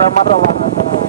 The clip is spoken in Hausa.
ada marah warna